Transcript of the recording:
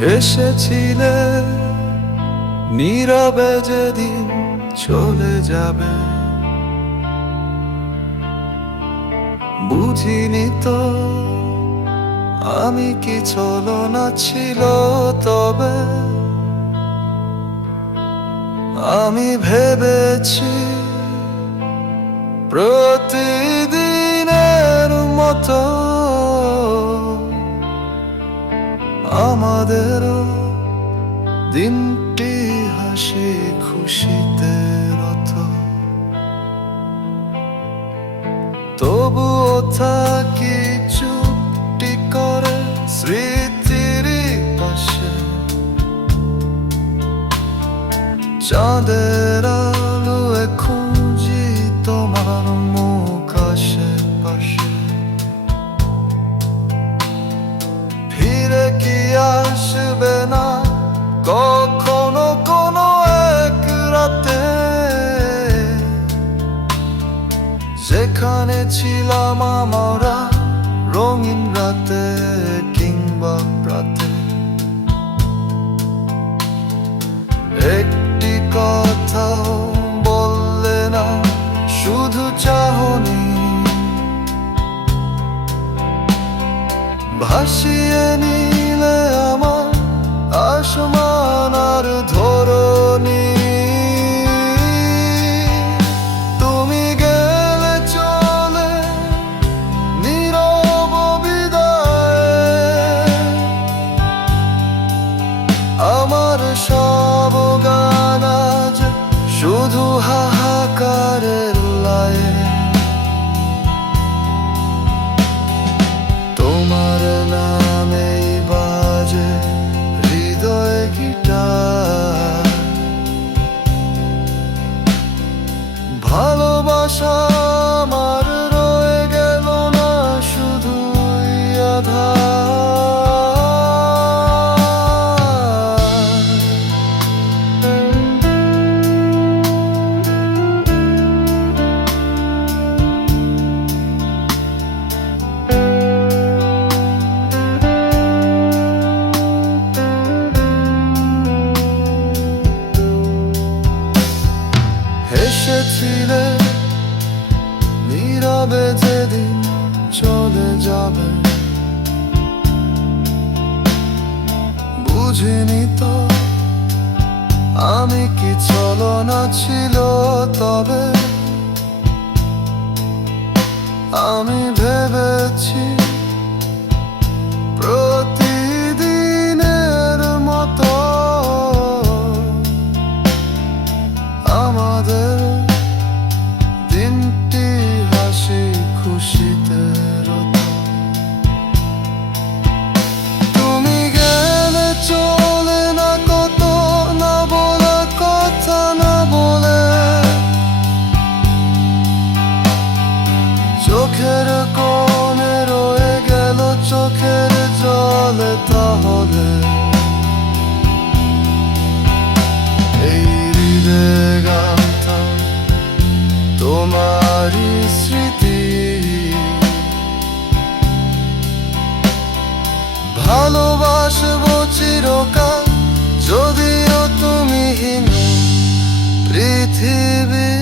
হেসেছিলে নীরবে যেদিন চলে যাবে। বুঝিনি তো আমি কি চলো না ছিল তবে। আমি ভেবেছি প্রতিদিনের আমাদের দিনটি হাসি খুশিতে রত। তবুও থাকি চুপটি করে স্মৃতির পাশে। চাঁদের আলোয় খুঁজি তোমার মুখ ছিলাম আমরা রঙিন রাতে কিংবা রাতে একটি কথাও বললে না, শুধু চাহনি। ভাসিয়ে নিলে আমার আসমান আর soy. যাবে। বুঝিনি তো আমি কি চলো না ছিল তবে। আমি ভেবেছি কোণে রয়ে গেল চোখের জলে তাহলে। তোমারই স্মৃতি। ভালোবাসবো চিরকাল যদিও তুমি পৃথিবী